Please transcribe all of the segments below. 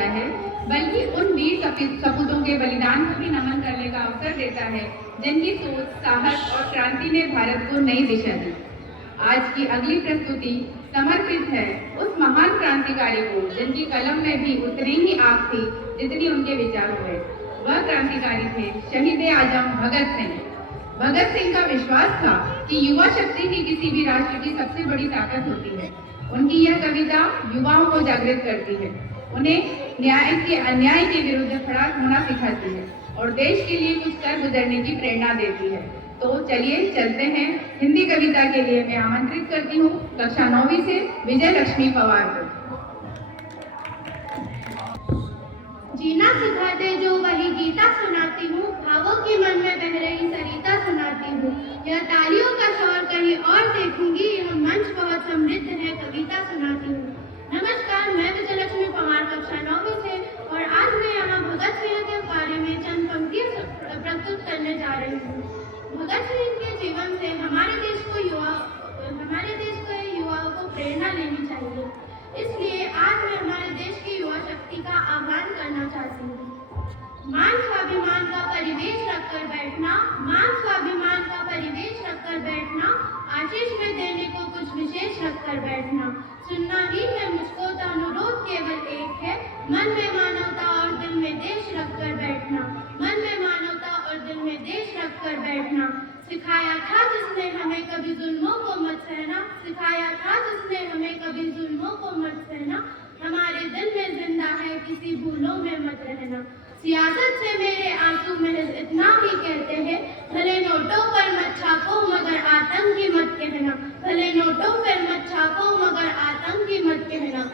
है, बल्कि उन वीर सपूतों के बलिदान को भी नमन करने का अवसर देता है जिनकी सोच, साहस और क्रांति ने भारत को नई दिशा दी। आज की अगली प्रस्तुति समर्पित है उस महान क्रांतिकारी को जिनकी कलम में भी उतनी ही आग थी जितनी उनके विचार हुए। वह क्रांतिकारी थे शहीद आजम भगत सिंह। भगत सिंह का विश्वास था कि युवा शक्ति ही किसी भी राष्ट्र की सबसे बड़ी ताकत होती है। उनकी यह कविता युवाओं को जागृत करती है, उन्हें अन्याय के विरुद्ध खड़ा होना सिखाती है और देश के लिए कुछ कर गुजरने की प्रेरणा देती है। तो चलिए चलते हैं। हिंदी कविता के लिए मैं आमंत्रित करती हूँ कक्षा 9वीं से विजय लक्ष्मी पवार को। जीना सिखाते जो वही गीता सुनाती हूँ, भावों की मन में बह रही सरिता सुनाती हूँ। यह तालियों का शोर कहीं और देखूंगी, यह मंच बहुत समृद्ध है, कविता सुनाती हूँ। नमस्कार, मैं विजय लक्ष्मी पवार कक्षा 9वीं से और आज मैं यहाँ भगत सिंह के बारे में चंद पंक्तियाँ प्रस्तुत करने जा रही हूँ। भगत सिंह के जीवन से हमारे देश के युवाओं को प्रेरणा लेनी चाहिए। इसलिए आज मैं हमारे देश की युवा शक्ति का आह्वान करना चाहती हूँ। मान स्वाभिमान का परिवेश रखकर बैठना, मान स्वाभिमान का परिवेश रखकर बैठना, आशीष में देने को कुछ विशेष रखकर बैठना। सुनना ही है मुझको तो अनुरोध केवल एक है, मन में मानवता और दिल में देश रखकर बैठना, मन में मानवता और दिल में देश रखकर बैठना। सिखाया था जिसने हमें कभी जुल्मों को मत सहना, सिखाया था जिसने हमें कभी जुल्मों को मत सहना। हमारे दिल में जिंदा है, किसी भूलों में मत रहना। सियासत से मेरे आंसू महज इतना ही कहते हैं, भले नोटों पर मत छापो मगर आतंकी मत कहना, भले नोटों पर मत छापो मगर आतंकी मत कहना।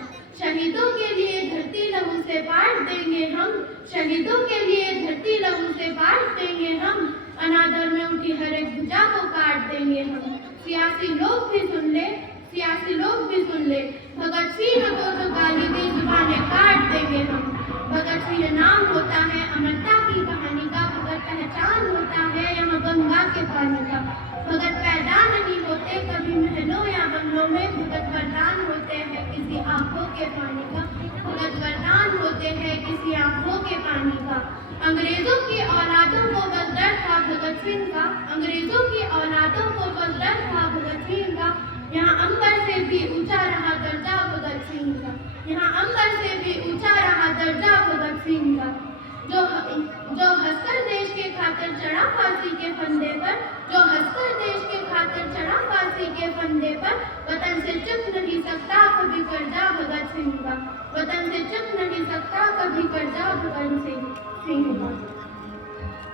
शहीदों के लिए धरती लहू से बांट देंगे हम, शहीदों के लिए धरती लहू से बांट देंगे हम, अनादर में उठी हर एक भुजा को काट देंगे हम। सियासी लोग भी सुन ले, सियासी लोग भी सुन ले, भगत सिंह को तो गाली दी जुबानें काट देंगे हम। भगत सिंह नाम होता है अमरता की कहानी का, भगत पहचान होता है यहाँ गंगा के पानी का। भगत पैदा नहीं होते कभी महलों या बंगलों में, भगत वरदान होते हैं किसी आंखों के पानी का, भगत वरदान होते हैं किसी आंखों के पानी का। अंग्रेजों की औलादों को बस डर था भगत सिंह का, अंग्रेजों की औलादों को बस डर था भगत सिंह का। यहाँ अंबर से भी ऊंचा रहा दर्जा भगत सिंह का, यहाँ अंबर से भी ऊंचा रहा दर्जा भगत सिंह का। जो हंसकर देश के खातिर चढ़ा फांसी के फंदे पर, जो हंसकर देश के खातिर चढ़ा फांसी के फंदे पर, वतन से चुप नहीं सकता कभी कर्जा भगत सिंह का, वतन से चुप नहीं सकता कभी कर्जा भगत सिंह का।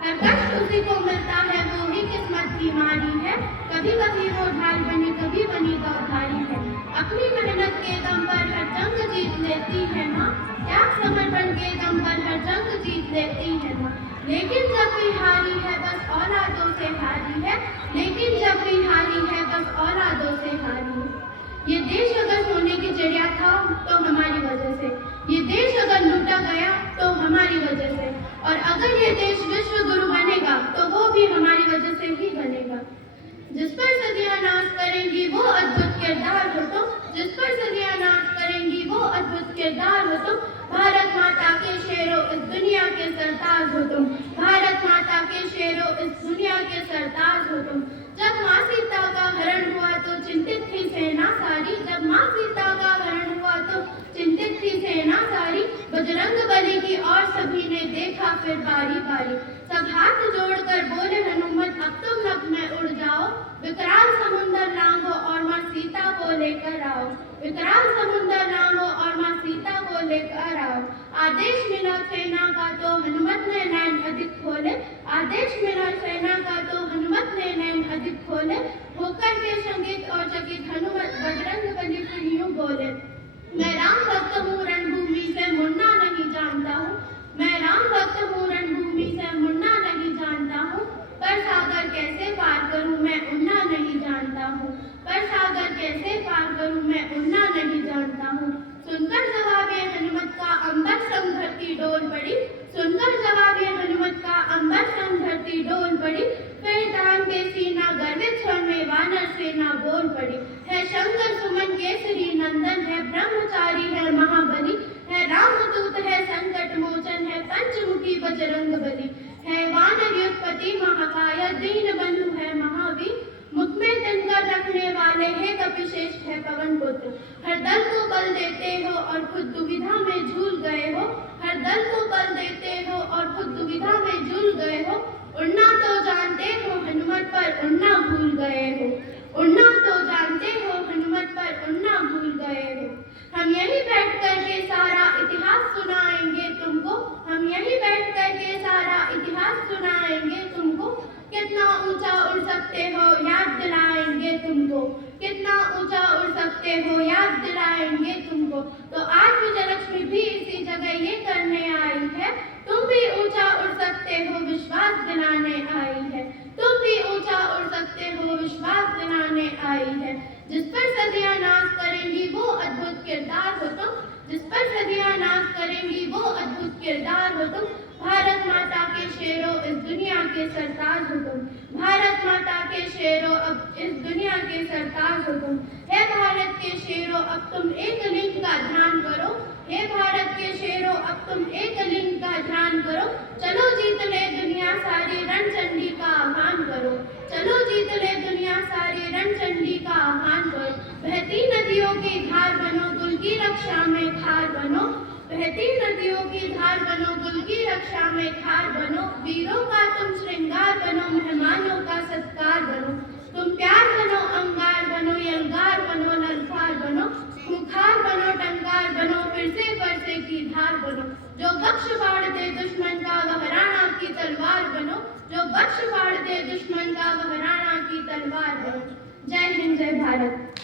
हर कष्ट उसी को मिलता है, वो ही किस्मत की मारी है, कभी कभी वो ढाल बनी कभी बनी गौधारी है। अपनी मेहनत के दम पर हर जंग जीत लेती है माँ, त्याग समर्पण के दम पर हर जंग जीत लेती है माँ। लेकिन जब भी हारी है बस औलादों से हारी है, लेकिन जब भी हारी है बस औलादों से हारी है। ये देश अगर सोने की चिड़िया था तो हमारी वजह से, ये देश अगर लूटा गया तो हमारी वजह से, और अगर ये देश विश्व गुरु बनेगा तो वो भी हमारी वजह से ही बनेगा। जिस पर सदियां नाच करेंगी वो अद्भुत किरदार हो तुम, जिस पर सदियां नाच करेंगी वो अद्भुत किरदार हो तुम। भारत माता के शेरों इस दुनिया के सरताज हो तुम, भारत माता के शेरों इस दुनिया के सरताज हो तुम। जब माँ सीता का हरण हुआ तो चिंतित थी सेना सारी, जब माँ सीता का हरण हुआ तो चिंतित थी सेना सारी। बजरंग बली की और सभी ने देखा फिर बारी बारी, सब हाथ जोड़कर बोले हनुमत अब तुम नभ में उड़ जाओ, विकराल समुंदर लांघो और माँ सीता को लेकर आओ, विकराल समुंदर लांघो और माँ सीता को लेकर आओ। आदेश मिला सेना का तो हनुमत ने नैन अधिक खोले, आदेश मिला सेना का तो हनुमत ने नैन अधिक खोले। होकर के शंकित और चकित हनुमत बजरंग बली फिर यूं बोले, मैं राम भक्त हूँ रणभूमि से मुड़ना नहीं जानता हूँ, मैं राम भक्त हूँ रणभूमि से मुड़ना नहीं जानता हूँ। पर सागर कैसे पार करूँ मैं उड़ना नहीं जानता हूँ, पर सागर कैसे पार करूँ मैं उड़ना नहीं जानता हूँ। सुनकर जवाब ये हनुमत का अंबर संग धरती डोल पड़ी, सुनकर जवाब ये हनुमत का अंबर संग धरती डोल पड़ी। फिर दान के सीना गर्वित स्वर में वानर सेना बोल पड़ी, है शंकर सुमन केसरी नंदन, है ब्रह्मचारी है महाबली, है रामदूत है दीन बंधु है महावीर, मुख में तिनकर रखने वाले हैं कपिश्रेष्ठ है पवन पुत्र। हर दल को बल देते हो और खुद दुविधा में झूल गए हो, हर दल को बल देते हो और खुद दुविधा में झूल गए हो। उड़ना तो जानते हो हनुमत पर उड़ना भूल गए हो, उड़ना तो जानते हो हनुमत पर उड़ना भूल गए हो। हम यहीं बैठ कर के सारा इतिहास सुनाएंगे तुमको, हम यहीं बैठ कर के सारा इतिहास सुनाएंगे तुमको। कितना ऊंचा उड़ सकते हो याद दिलाएंगे तुमको, कितना ऊंचा उड़ सकते हो याद दिलाएंगे तुमको। तो आज विजयलक्ष्मी भी इसी जगह ये करने आई है, तुम भी ऊंचा उड़ सकते हो विश्वास दिलाने आई है, तुम भी ऊंचा उड़ सकते हो विश्वास दिलाने आई है। जिस पर सदियां नाज करेंगी वो अद्भुत किरदार हो तुम, जिस पर सदियां नाज करेंगी वो अद्भुत किरदार हो तुम। भारत माता के शेरों इस दुनिया के सरताज हो तुम, भारत माता के शेरों अब इस दुनिया के सरताज हो तुम। हे भारत के शेरों अब तुम एक लिंग का ध्यान करो, हे भारत के शेरों अब तुम एक लिंग का ध्यान करो। चलो जीत ले दुनिया सारी रणचंडी का आह्वान करो, चलो जीत ले दुनिया सारी रणचंडी का आह्वान करो। बहती नदियों की धार बनो कुल की रक्षा में धार बनो, बहती नदियों की धार बनो कुल की रक्षा में धार बनो। वीरों का तुम श्रृंगार बनो मेहमानों का सत्कार बनो, तुम प्यार बनो अंगार बनो यलगार बनो ललकार बनो। खुंखार बनो टंकार बनो फिर से बरसे की धार बनो, जो बख्श फाड़ दे दुश्मन का वह राणा की तलवार बनो, जो बख्श फाड़ दे दुश्मन का वह राणा की तलवार बनो। जय हिंद जय भारत।